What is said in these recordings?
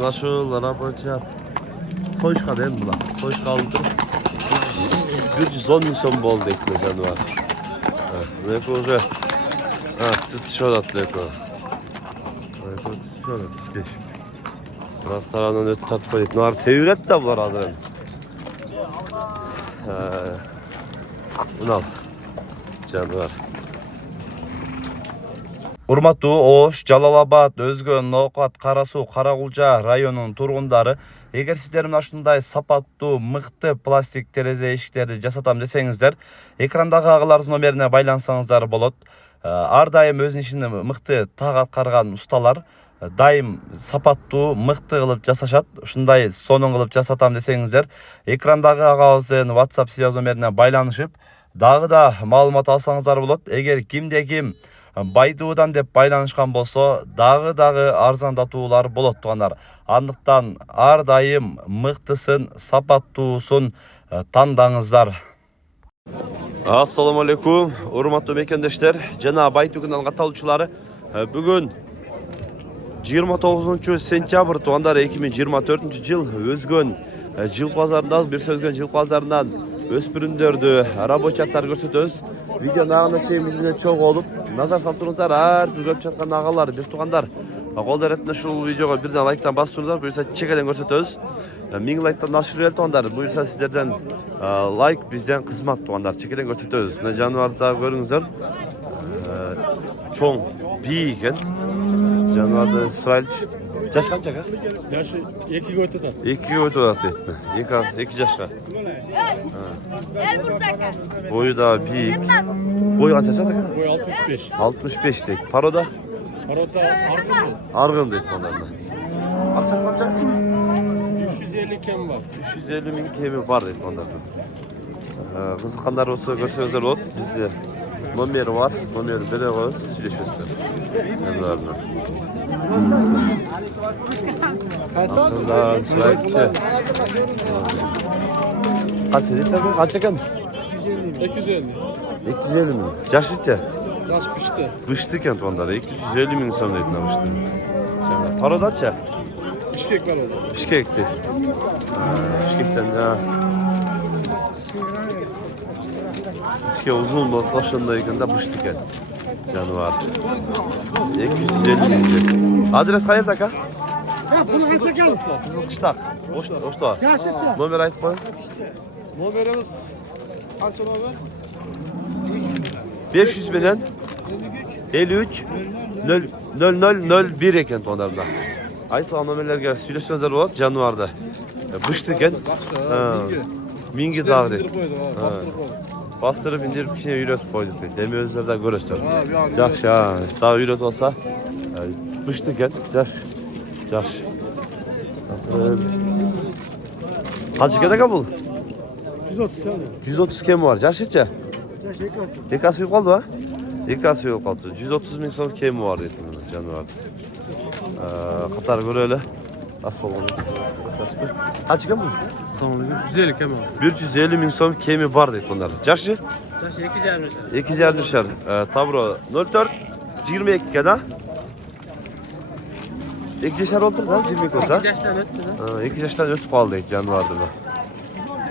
Nasıl arabacı? Soyuşka değil mi bu lan? Soyuşka aldı. 110 milyon bol dekme canı var. Ne koyacak? Ha, şöyle atlıyor ko. Şöyle atış. Bırak tarafından öte tatmayın. Nar tevret de var hazır. Bunu al. Canı var. Урматтуу Ош, Жалалабад, Өзгөн, Ноокат, Кара Суу, Кара Кулча районунун тургундары, эгер сиздер мына ушундай сапаттуу, мыкты пластик терезе эшиктерди жасатам десеңиздер, экрандагы агаларыбыз номерине байлансаңыздар болот. Ар дайым өзүнүн ишин мыкты так аткарган усталар дайым сапаттуу, мыкты кылып жасашат. Ушундай сонун кылып жасатам десеңиздер, экрандагы агабыздын WhatsApp связь номерине байланышып, дагы да маалымат алсаңыздар болот. Эгер кимде ким Байдуудан деп байланышкан болсо, дагы арзандатуулар болот тугандар. Андыктан ар дайым мыктысын, сапаттуусун тандаңыздар. Assalamu alaikum, урматтуу мекендештер, жана Байтугундан катталуучулары. Бүгүн 29 сентябрь тугандар 2024 жыл Өзгөн жылкы базарында, бир сөзгөн жылкы базарынан өспүрүмдөрдү, рабочаттар көрсөтөбүз. Видеону агына чейин биз менен чогуу болуп, назар салып туруңуздар, ар бир көрүп жаткан агалар, бир туугандар. Кол эретинде ушул видеого бирден лайктан басып туруңуздар, буюрса чекелен көрсөтөбүз. 1000 лайктан ашып эл туугандар, буюрса сиздерден лайк бизден кызмат туугандар, чекелен көрсөтөбүз. Мына жаныбарды көрүңүздөр. Чоң, бий экен. Жаныбарды сырайлчы. Жаш канча ка? Yaşı 2'ye ötede. 2'ye ötede deydi. 2 yaşka. El Bursaka. Boyu da büyük. Boyu kaç yaşa da? Boy 65. 65 deydi. Paroda? Parada Argın. Argın deydi onlardan. Aksas kaça? 350 kem var. 350 bin kemi var deydi onlardan. Kızıkanlar olsa görseniz olur. Bizde numara var. Numarayı böyle koyup sileşiyorlar. Yanlarına. Aslında sırayçı. Kaç dedi tabii? Kaç yakın? 250. 250 mi? Yaşlıca? Yaş pişti. Pıştı kent onlara. 250 bin insan deydi namıştı. Paroda ça? Bişkek var orada. Bişkek'ti. Bişkek'ten ya. Bişkek uzun boşluğundayken de pıştı kent. Canı var. 250 bin. Adres hayırda ka? Kızılkışlak. Boşta. Nomer ait koyun. Numaramız kaç numara? 500 binden 53 0001 eken onlarda. Aytılan nomerlerge söyleşsenizer болады жануарда. Бышты екен. Минги дагы дейт. Бастырып индирип кичине үйрөтүп койдук дейт. Эми өзүлөр да көрөсүздөр. Жакшы, дагы үйрөтүп алса бышты екен. Жакшы. Канча керек aka бул? 130 кем var. Жакшычы? Ekası yok oldu ha? Ekası yok oldu. 130 bin son kemi var dedim canım. Katar göre öyle. Assalamualaikum. Kaç kemi? Assalamualaikum. 150 kem var. 150 bin son kemi var dedim bunlar. Yaşı? Yaşı 2,5. 2,5. Tabro 04 22 kadar. 2 yaşar oldu da 22 olsa. 2 yaştan öttü. 2 yaştan ötüp kaldı canım vardı da.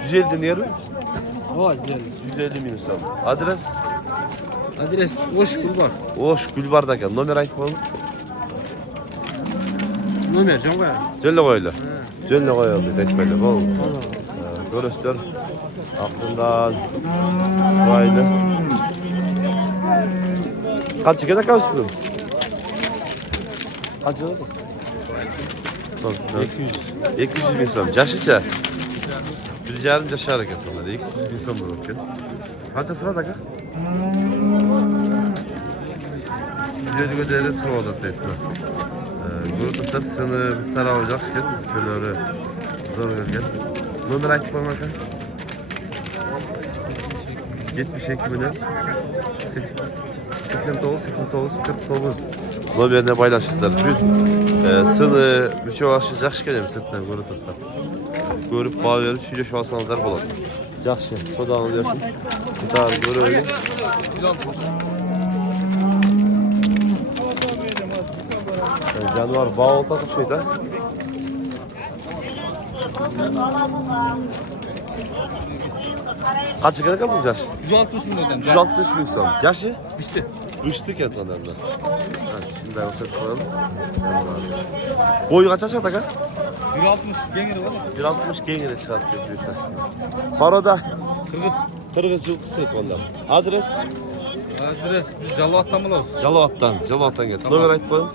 150 dinliyorum. O 150. 150 bin son. Adres? Adres Oş Gülbar. Oş Gülbar'daki nomer ayıp oğlum. Numer can var. Cölle koyulu. Cölle koyuldu. Tekmeli bol. Görüştür. Aklından sırayla. Kaç çıkıyor da kalsın? Kaç yıl oldu? 200 bin son. Yaşlıca? Bir yarım yaş hareket onlar. 200 bin son bırakıyor. Kaça sırada ka? Videoyu gönderi sıra oldu tekrar. Görüntüler seni bir tarafa olacak ki şöyle zor gelgen. Nomer açık olmak ka? 72 milyon 89 49. Nomerine paylaşırlar. Seni birçok aşı yaxşı gelem sırtından görüntüler. Görüp bağ verip söyleşip alsanızlar болады. Жақсы, содан берсін. Daha görüyorum. Januar bağ oldu şuydu. Kaç kadar kapı yaş? 160 bin ödem. 160 bin son. Yaşı? İşte. Üçlük et adamlar. Şimdi ben olsa koyalım. Boyu kaç aşağı taka? 160 gengiri var ya. 160 gengene şart yapıyorsa. Paroda Kırgız. Kırgız yılkısı et onlar. Adres? Adres biz Jalıvat'tan buluruz. Jalıvat'tan gel. Numara ait koyun.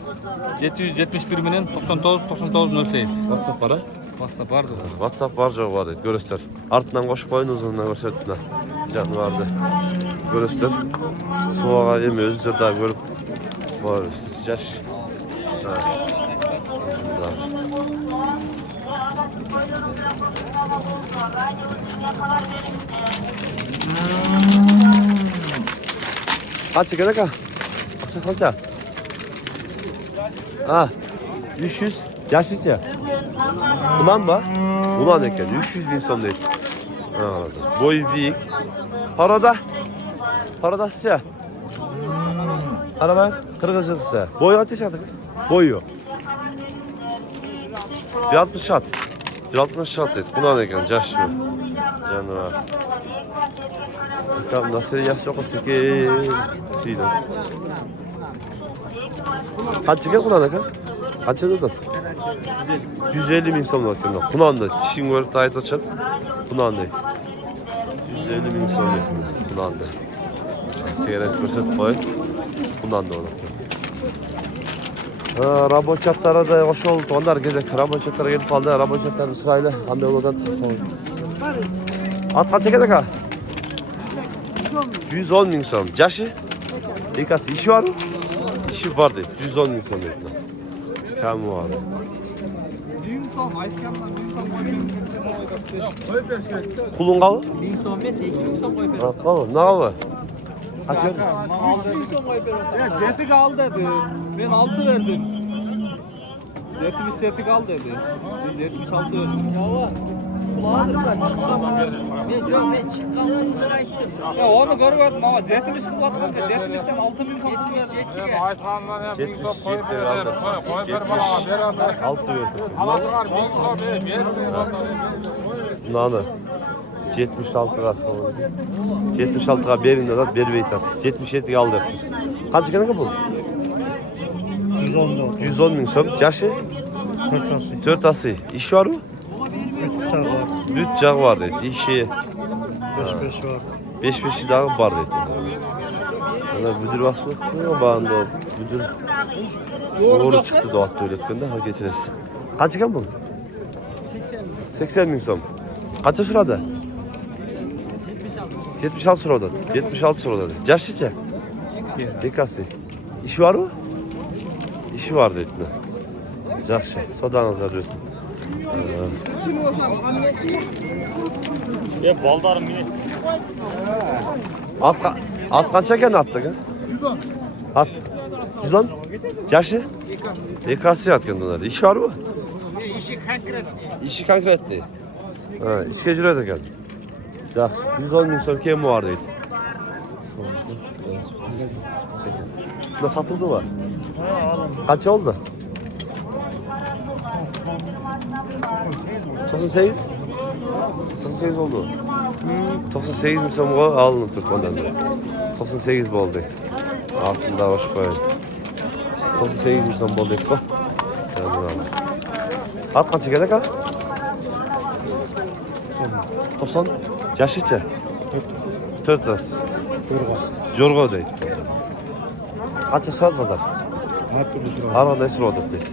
771 binin 99 WhatsApp para. WhatsApp vardı. WhatsApp var çok vardı. Görüster. Artından koşup koyun uzunluğuna görsettiler. Canı vardı. Görüster. Soğuğa yeme özür daha görüp var. Yaş. Kaç çekene ka? Kaç salça? Ha. 300 yaşlıca. Ulan mı? Ulan eken 300 bin son değil. Ha, anladım. Boyu büyük. Parada sıca. Araba Kırgız yılkısı. Boyu kaç yaşadık? Boyu. 160 şat. 160 şat et. Ulan eken yaş mı? Canım ha. Bakalım nasıl yaş yok olsa ki. Siydim. Kaç çeker ulan eken? Kaç yıldasın? 150 bin son hakkında. Kunandı. Dişin görüp dayet açın. Kunandı. 150 bin son hakkında. Kunandı. Çekerek fırsat koy. Kunandı onu. Raboçatlara da hoş oldu. Onlar gezek. Raboçatlara gelip kaldı. Raboçatları sırayla. Hande oladan sağ At kaç çeker ka? 110 bin son. Yaşı? İkası işi var mı? İşi vardı. 110 bin son hakkında. Kam var. Kulun kalı? 1015 2000 koy Ha kalı. Ne kalı? Kaç verdin? 3000 son koy ben. Jetik al dedi. Ben 6 verdim. 70 jetik al dedi. Biz 76 verdim. Ya onu görmedim ama 70 kullandım. 70'ten 6000 kaldı. 77 lira aldı. 6 verdim. Nane. 76 lira sonra. 76 lira berinde de berbeyt at. 77 aldı yaptı. Kaç kadar bu? 110 bin son. Yaşı? 4 ası. İş var mı? 3 cağ var dedi. İşi. 5 var. 5 daha var dedi. Ana müdür basmak mı? Bağında o. Müdür. Doğru çıktı da attı öyle etkende. Ha getiririz. Kaç kadar bu? 80 bin son. Kaça sırada? 76 sırada. 76 sırada. Yaşlıca? Dikası. İşi var mı? İşi var dedi. Yaxşı. Sodanız alıyorsun. Ya baldarım yine. At kaça gene attık ha? 110. At. 110? Yaşı? Dikası atken onlarda. İşi var mı? İşi konkretli. Ha, işe cüret geldi. Yaxşı. 110 bin son kim var dedi. Ne satıldı mı? Kaç oldu? 98? 98 oldu. 98 mi son bu? Alınıp tut ondan da. 98 bu oldu. Altında hoş koyun. 98 mi son bu oldu. Sen bunu al. At kaç çekede kal? 90? Yaşıca? 4 az. Jorgo deydi. Kaça saat pazar? Her türlü sıra. Arada esir oldu deydi.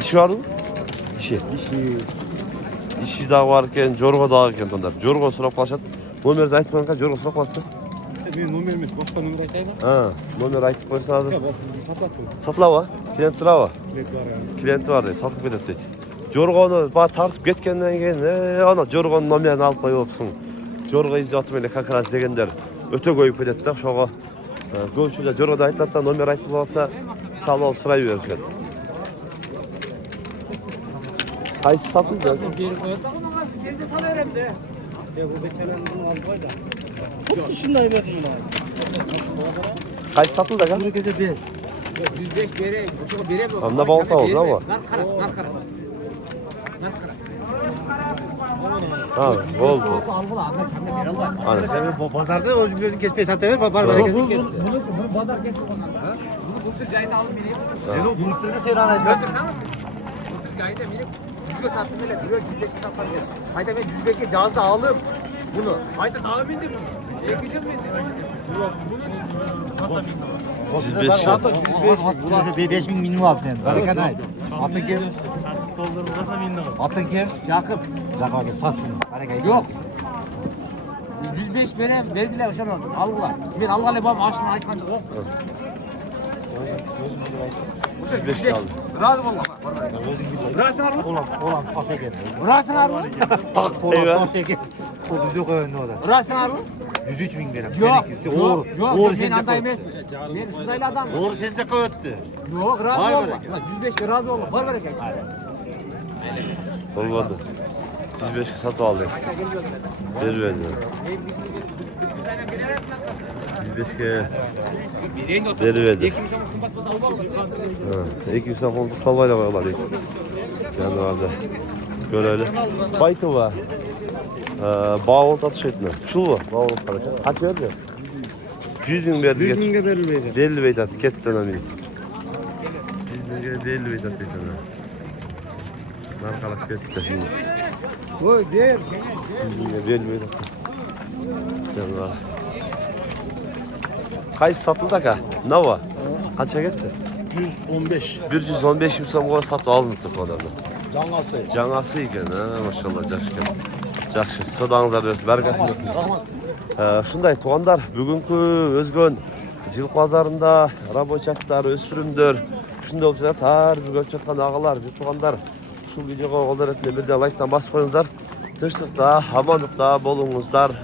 İşi var mı? İşi. İşi daha varken, Jorgo daha varken onlar. Jorgo sırap kaçat. Numarası aytmayan ka Jorgo sırap kaçtı. Benim numarimiz başka numara aytayım. Ha, numarayı aytıp koysa hazır. Satlat bunu. Satılava, klientler var. Bilet var yani. Klienti var deydi, satıp edip deydi. Jorgo'nu tartып ketkenden keyin, ana Jorgo'nun numarasını alıp koyuyorsun. Jorgo izatıp ele kakara izlegenler öte koyup ketedi de şoğa. Ko'pchilik Jorgo'da aytadi da nomer aytib olsa, chalib olib so'rayverishadi. Qaysi satıldı? Şunday verdim ben. Qaysi satıldı aka? Bir gece bir. 105 vereyim. Şu vereyim. Anda balta oldu ama. Narkarat. Ha, oldu. Ana. Pazarda özgürlüğün kesmeyi satıyor. Barbara kesip gitti. Bunu pazar kesip bakalım. Bunu kutlu cayını alın vereyim. Ben o bıyıkları sen anladın. Kutlu cayını vereyim. 100'e sattım öyle. 100'e sattım öyle. Hayda ben 105'e cihazda aldım. Bunu. Hayda daha bindim bunu. Yakacağım ben. Yok bunu. 105 lira. 5 bin minimum abi sen. Baraka naydı. Atın kim? Atın kim? Yakıp. Zak abi sat şunu. Baraka Yok. 105 benim verdiler uşan oldu. Aldılar. Ben Allah'la babam açtım ayıkandı. 105 kaldı. Razı olma. Burasını al. Olan kafaya geldi. Burasını al. Tak Eyvah. olan kafaya geldi. O bizi koyun orada. Burasını al. 103 bin lira. Yok. Seninkisi. Uğur. Yok. Uğur Ben sence adayım. koydu. Ben şuradayla adam. Uğur sence koydu. Yok razı Vay olma. be. 105 razı olma. Var bereket. Olmadı. 105 satı aldı. Vermedi. 105'e vermedi. Ha, 200 oldu salvayla koyarlar. Sen orada. Görelim. Baytı var. Bağol atış etme. Şul var. Bağol kalacak. Kaç verdi? 100 bin verdi. 100 bin verilmeydi. Belli beyt attı. Ketten amin. 100 bin belli beyt attı. Narkalak ketti. Oy diğer. 100 bin belli beyt attı. Sen var. Kaç satıldı da ne var? Kaça gitti? 115. 115 insan bu satı alındı bu adamdan. Cangası. Canası ekan ha maşallah жақсы. Жақсы. Содаңыздар берсін, бәрекәт берсін. Шундай туғандар, бүгінгі өзгөн жыл базарында рабочаттар, өспірімдер, шундай болып жатады, әрбір көріп жатқан ағалар, бір туғандар. Ушул видеоға қолдар ретінде бірден лайктан басып қойыңыздар. Тыныштықта, амандықта болуңыздар.